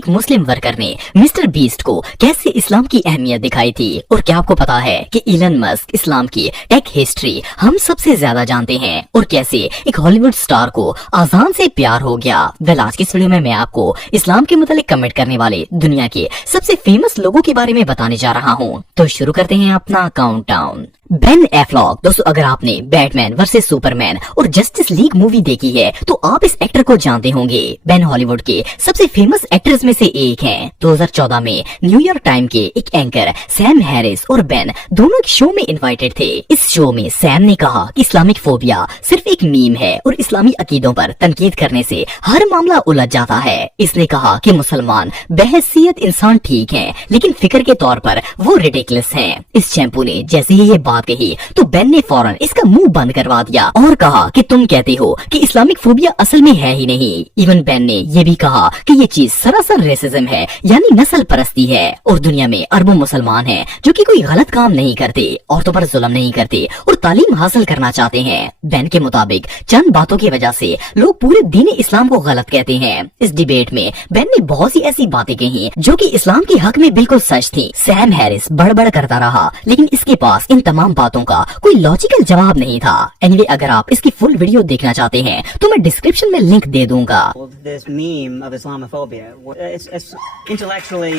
एक मुस्लिम वर्कर ने mister beast को कैसे इस्लाम की अहमियत दिखाई थी। और क्या आपको पता है कि इलन मस्क इस्लाम की टेक हिस्ट्री हम सबसे ज्यादा जानते हैं और कैसे एक हॉलीवुड स्टार को आजान से प्यार हो गया। वेल, आज की इस वीडियो में मैं आपको इस्लाम के मुतालिक कमेंट करने वाले दुनिया के सबसे फेमस लोगों के बारे में बताने जा रहा हूँ। तो शुरू करते हैं अपना काउंटडाउन। Ben Affleck. दोस्तों, अगर आपने बैटमैन वर्सेस सुपरमैन और जस्टिस लीग मूवी देखी है तो आप इस एक्टर को जानते होंगे। बेन हॉलीवुड के सबसे फेमस एक्टर्स में से एक हैं। 2014 में न्यूयॉर्क टाइम के एक एंकर सैम हैरिस और बेन दोनों एक शो में इनवाइटेड थे। इस शो में सैम ने कहा कि इस्लामिक फोबिया सिर्फ एक मीम है और इस्लामी अकीदों पर तनकीद करने से हर मामला उलझ जाता है। इसने कहा कि मुसलमान बहैसियत इंसान ठीक हैं, लेकिन फिक्र के तौर पर वो रिडिकुलस हैं। इस शैम्पू ने जैसे ही ये बात कही तो बेन ने फौरन इसका मुंह बंद करवा दिया और कहा कि तुम कहते हो कि इस्लामिक फोबिया असल में है ही नहीं। इवन बेन ने ये भी कहा कि ये चीज सरासर रेसिज्म है, यानी नस्ल परस्ती है। और दुनिया में अरबों मुसलमान हैं जो कि कोई गलत काम नहीं करते, औरतों पर जुल्म नहीं करते और तालीम हासिल करना चाहते हैं। बेन के मुताबिक चंद बातों की वजह से लोग पूरे दीन इस्लाम को गलत कहते हैं। इस डिबेट में बेन ने बहुत सी ऐसी बातें कही जो कि इस्लाम के हक में बिल्कुल सच थी। सैम हैरिस बड़बड़ करता रहा, लेकिन इसके पास इन तमाम बातों का कोई लॉजिकल जवाब नहीं था। एनीवे, अगर आप इसकी फुल वीडियो देखना चाहते हैं तो मैं डिस्क्रिप्शन में लिंक दे दूंगा। This meme of Islamophobia, it's intellectually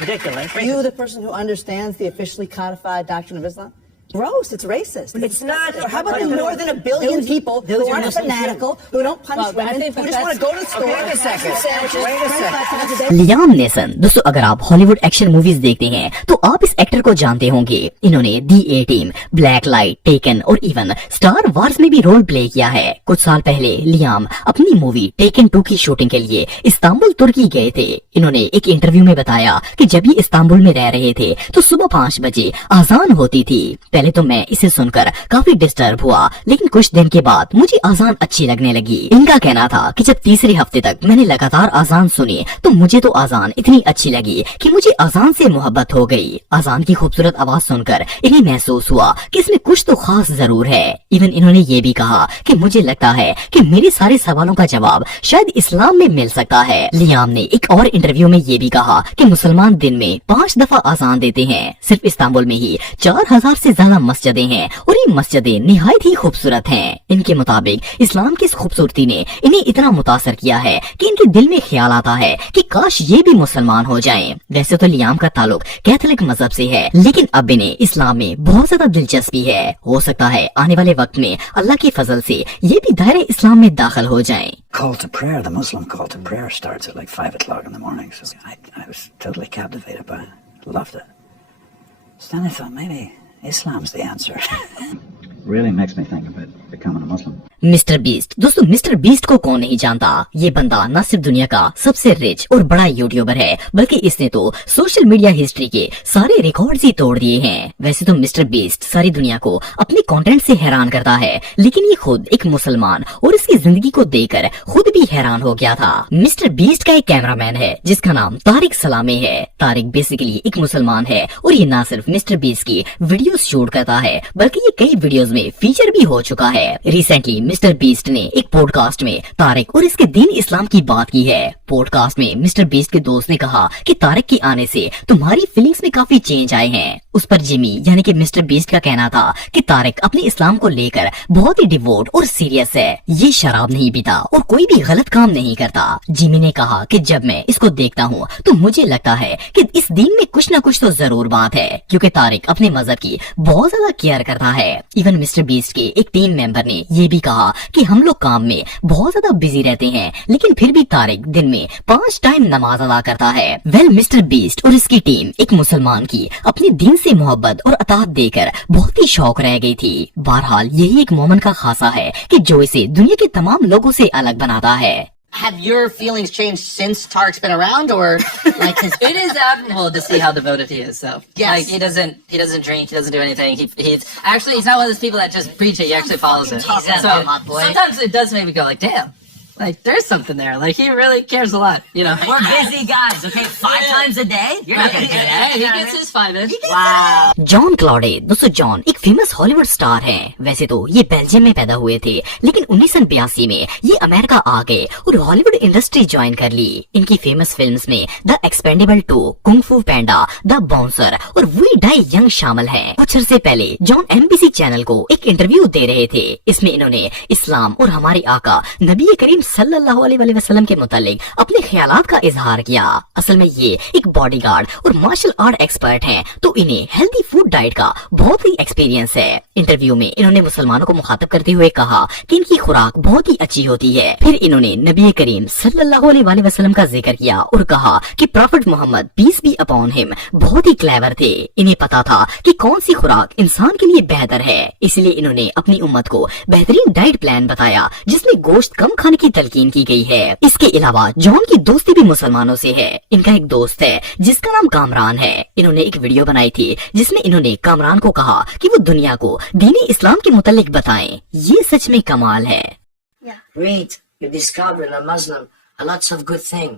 ridiculous. You, the person who understands the officially codified doctrine of Islam? Gross, it's racist. It's not. How about the more than a billion people who aren't fanatical, who don't punish women, who just want to go to the store, Wait a second. Wait a second. Liam nation. दोस्तों, अगर आप Hollywood action movies देखते हैं तो आप इस actor को जानते होंगे। इन्होंने दी ए टीम, ब्लैक लाइट, टेकन और इवन स्टार वार्स में भी रोल प्ले किया है। कुछ साल पहले लियाम अपनी मूवी टेकन 2 की शूटिंग के लिए इस्तांबुल, तुर्की गए थे। इन्होंने एक इंटरव्यू में बताया कि जब ये इस्तांबुल में रह रहे थे तो सुबह 5 बजे आजान होती थी। पहले तो मैं इसे सुनकर काफी डिस्टर्ब हुआ, लेकिन कुछ दिन के बाद मुझे आजान अच्छी लगने लगी। इनका कहना था कि जब तीसरे हफ्ते तक मैंने लगातार आजान सुनी तो मुझे तो आजान इतनी अच्छी लगी कि मुझे आजान से मोहब्बत हो गई। आजान की खूबसूरत आवाज सुनकर इन्हें महसूस हुआ कि इसमें कुछ तो खास जरूर है। इवन इन्होंने ये भी कहा कि मुझे लगता है कि मेरे सारे सवालों का जवाब शायद इस्लाम में मिल सकता है। लियाम ने एक और इंटरव्यू में ये भी कहा कि मुसलमान दिन में 5 दफा आजान देते हैं। सिर्फ इस्तांबुल में ही 4000 से ज्यादा मस्जिदें हैं और ये मस्जिदें निहायत ही खूबसूरत हैं। इनके मुताबिक इस्लाम की इस खूबसूरती ने इन्हें इतना मुतासर किया है कि इनके दिल में ख्याल आता है कि काश ये भी मुसलमान हो जाएं। वैसे तो लियाम का ताल्लुक कैथोलिक मजहब से है, लेकिन अब इन्हें इस्लाम में बहुत ज्यादा दिलचस्पी है। हो सकता है आने वाले वक्त में अल्लाह के फजल से ये भी दायरे इस्लाम में दाखिल हो जाएं। Call to prayer, the Muslim call to prayer starts at like 5 o'clock in the morning. So I was totally captivated by it. Loved it. So then I thought maybe Islam's the answer. Really makes me think about becoming a Muslim. Mister beast. दोस्तों, mister beast को कौन नहीं जानता। ये बंदा न सिर्फ दुनिया का सबसे रिच और बड़ा यूट्यूबर है, बल्कि इसने तो सोशल मीडिया हिस्ट्री के सारे रिकॉर्ड्स ही तोड़ दिए हैं। वैसे तो मिस्टर बीस्ट सारी दुनिया को अपने कंटेंट से हैरान करता है, लेकिन ये खुद एक मुसलमान और इसकी जिंदगी को देखकर खुद भी हैरान हो गया था। मिस्टर बीस्ट का एक कैमरामैन है जिसका नाम तारिक सलामे है। तारिक बेसिकली एक मुसलमान है और ये न सिर्फ मिस्टर बीस्ट की वीडियोस शूट करता है, बल्कि ये कई वीडियोस में फीचर भी हो चुका है। रिसेंटली मिस्टर बीस्ट ने एक पॉडकास्ट में तारिक और इसके दीन इस्लाम की बात की है। पॉडकास्ट में मिस्टर बीस्ट के दोस्त ने कहा कि तारिक के आने से तुम्हारी फीलिंग्स में काफी चेंज आए हैं। उस पर जिमी यानी कि मिस्टर बीस्ट का कहना था कि तारिक अपने इस्लाम को लेकर बहुत ही डिवोट और सीरियस है। ये शराब नहीं पीता और कोई भी गलत काम नहीं करता। जिमी ने कहा कि जब मैं इसको देखता हूँ तो मुझे लगता है कि इस दीन में कुछ न कुछ तो जरूर बात है, क्योंकि तारिक अपने मजहब की बहुत ज्यादा केयर करता है। इवन मिस्टर बीस्ट के एक टीम मेंबर ने ये भी कहा कि हम लोग काम में बहुत ज्यादा बिजी रहते हैं, लेकिन फिर भी तारिक दिन में 5 टाइम नमाज अदा करता है। वेल, मिस्टर बीस्ट और इसकी टीम एक मुसलमान की अपने दीन से मोहब्बत और अतात देकर बहुत ही शौक रह गई थी। बहरहाल यही एक मोमेंट का खासा है कि जो इसे दुनिया के तमाम लोगों से अलग बनाता है। Have your feelings changed since Tarik's been around, or like his? It is admirable to see how devoted he is. So Yes. like he doesn't drink, he doesn't do anything. He's actually he's not one of those people that just preach it. He actually follows it. He's that So hot boy. sometimes it does make me go like, damn. Like, there's something there. Like, he really cares a lot, you know. We're busy guys, okay? 5 times a day? You're not gonna do that. He gets his 5 in. Wow. John क्लॉडे, दोस्तों John एक famous Hollywood star हैं। वैसे तो ये Belgium में पैदा हुए थे, लेकिन 1982 में ये अमेरिका आ गए और हॉलीवुड इंडस्ट्री ज्वाइन कर ली। इनकी फेमस फिल्म्स में द एक्सपेंडेबल 2, कुंग फू पैंडा, द बाउंसर और वी डाई यंग शामिल हैं। कुछ अरसे पहले जॉन एमबीसी चैनल को एक इंटरव्यू दे रहे थे। इसमें इन्होंने इस्लाम और हमारे आका नबी करीम सल्लल्लाहु अलैहि वसल्लम के मुतालिक अपने ख्यालात का इजहार किया। असल में ये एक बॉडीगार्ड और मार्शल आर्ट एक्सपर्ट हैं, तो इन्हें हेल्दी फूड डाइट का बहुत ही एक्सपीरियंस है। इंटरव्यू में इन्होंने मुसलमानों को मुखातब करते हुए कहा कि इनकी खुराक बहुत ही अच्छी होती है। फिर इन्होंने नबी करीम सल्लल्लाहु अलैहि वसल्लम का जिक्र किया और कहा कि prophet Muhammad peace be upon him बहुत ही क्लेवर थे। इन्हें पता था कि कौन सी खुराक इंसान के लिए बेहतर है, इसलिए इन्होंने अपनी उम्मत को बेहतरीन डाइट प्लान बताया जिसमें गोश्त कम खाने की तलकीन की गई है। इसके अलावा जॉन की दोस्ती भी मुसलमानों से है। इनका एक दोस्त है जिसका नाम कामरान है। इन्होंने एक वीडियो बनाई थी जिसमें इन्होंने कामरान को कहा कि वो दुनिया को दीनी इस्लाम के मुतालिक बताएं। ये सच में कमाल है। Read, you discover in a Muslim a lots of good thing.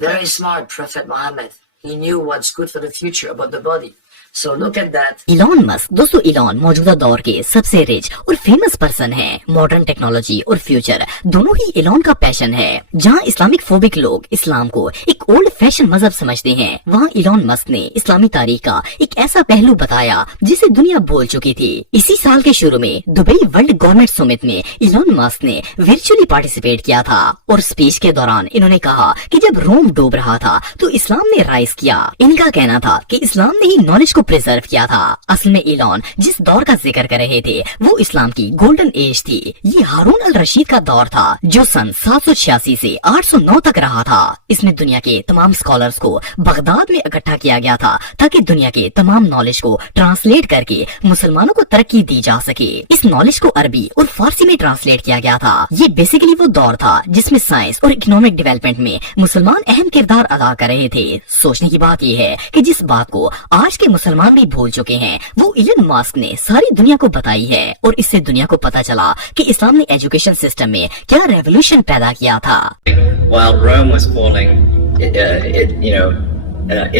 Very smart Prophet Muhammad. He knew what's good for the future about the body. So look at that. Elon Musk, दोस्तों Elon मौजूदा दौर के सबसे rich और famous person हैं। Modern technology और future दोनों ही Elon का पैशन है। जहां इस्लामिक फोबिक लोग इस्लाम को एक ओल्ड फैशन मजहब समझते हैं, वहां इलॉन मस्क ने इस्लामी तारीख का एक ऐसा पहलू बताया जिसे दुनिया भूल चुकी थी। इसी साल के शुरू में दुबई वर्ल्ड गवर्नमेंट समिट में इलॉन मस्क ने वर्चुअली पार्टिसिपेट किया था और स्पीच के दौरान इन्होंने कहा कि जब रोम डूब रहा था तो इस्लाम ने राइज किया। इनका कहना था कि इस्लाम ने ही नॉलेज को प्रिजर्व किया था। असल में इलॉन जिस दौर का जिक्र कर रहे थे वो इस्लाम की गोल्डन एज थी। ये हारून अल रशीद का दौर था जो सन 786 से 809 तक रहा था। इसमें दुनिया के तमाम स्कॉलर्स को बगदाद में इकट्ठा किया गया था ताकि दुनिया के तमाम नॉलेज को ट्रांसलेट करके मुसलमानों को तरक्की दी जा सके। इस नॉलेज को अरबी और फारसी में ट्रांसलेट किया गया था। ये बेसिकली वो दौर था जिसमें साइंस और इकोनॉमिक डेवलपमेंट में मुसलमान अहम किरदार अदा कर रहे थे। सोचने की बात यह है कि जिस बात को आज के मुसलमान भी भूल चुके हैं वो इलन मस्क ने सारी दुनिया को बताई है और इससे दुनिया को पता चला कि इस्लाम ने एजुकेशन सिस्टम में क्या रेवोल्यूशन पैदा किया था। While Rome was falling,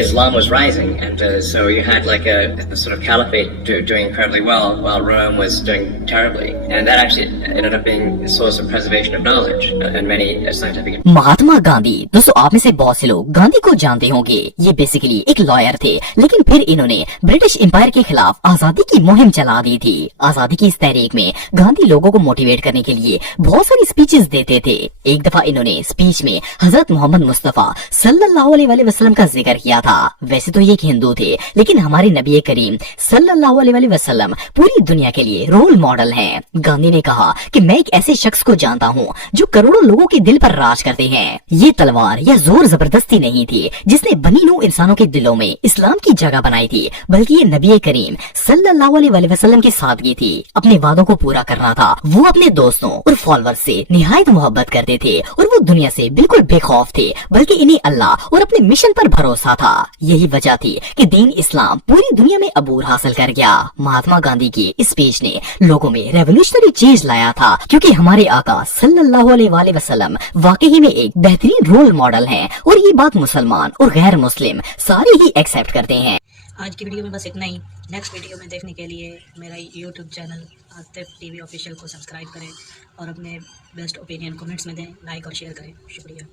Islam was rising, and so you had like a sort of caliphate doing incredibly well, while Rome was doing terribly, and that actually ended up being a source of preservation of knowledge and many scientific. Mahatma Gandhi, दोस्तों आप में से बहुत से लोग गांधी को जानते होंगे। ये बेसिकली एक लॉयर थे, लेकिन फिर इन्होंने ब्रिटिश एम्पायर के खिलाफ आजादी की मुहिम चला दी थी। आजादी की इस तहरीक में गांधी लोगों को मोटिवेट करने के लिए बहुत सारी स्पीचेस देते थे। एक दफा इन्होंने स्पीच में हजरत मोहम्मद मुस्तफा सल्लल्लाहु अलैहि वसल्लम का जिक्र किया था। वैसे तो ये एक हिंदू थे, लेकिन हमारे नबी करीम सल्लल्लाहु अलैहि वसल्लम पूरी दुनिया के लिए रोल मॉडल हैं। गांधी ने कहा कि मैं एक ऐसे शख्स को जानता हूँ जो करोड़ों लोगों के दिल पर राज करते हैं। ये तलवार या जोर जबरदस्ती नहीं थी जिसने बनी नूह इंसानों के दिलों में इस्लाम की जगह बनाई थी, बल्कि ये नबी करीम सल्लल्लाहु अलैहि वसल्लम की सादगी थी। अपने वादों को पूरा करना था। वो अपने दोस्तों और फॉलोअर्स से निहायत मोहब्बत करते थे और वो दुनिया से बिल्कुल बेखौफ थे, बल्कि इन्हें अल्लाह और अपने मिशन पर भरोसा था। यही वजह थी कि दीन इस्लाम पूरी दुनिया में अबूर हासिल कर गया। महात्मा गांधी की इस स्पीच ने लोगों में रेवोल्यूशनरी चेंज लाया था, क्योंकि हमारे आका सल्लल्लाहु अलैहि वसल्लम वाकई में एक बेहतरीन रोल मॉडल हैं और ये बात मुसलमान और गैर मुस्लिम सारे ही एक्सेप्ट करते हैं। आज की वीडियो में बस इतना ही। नेक्स्ट वीडियो में देखने के लिए मेरा YouTube channel Atif TV official को सब्सक्राइब करें और अपने बेस्ट ओपिनियन कमेंट्स में दें, लाइक और शेयर करें। शुक्रिया।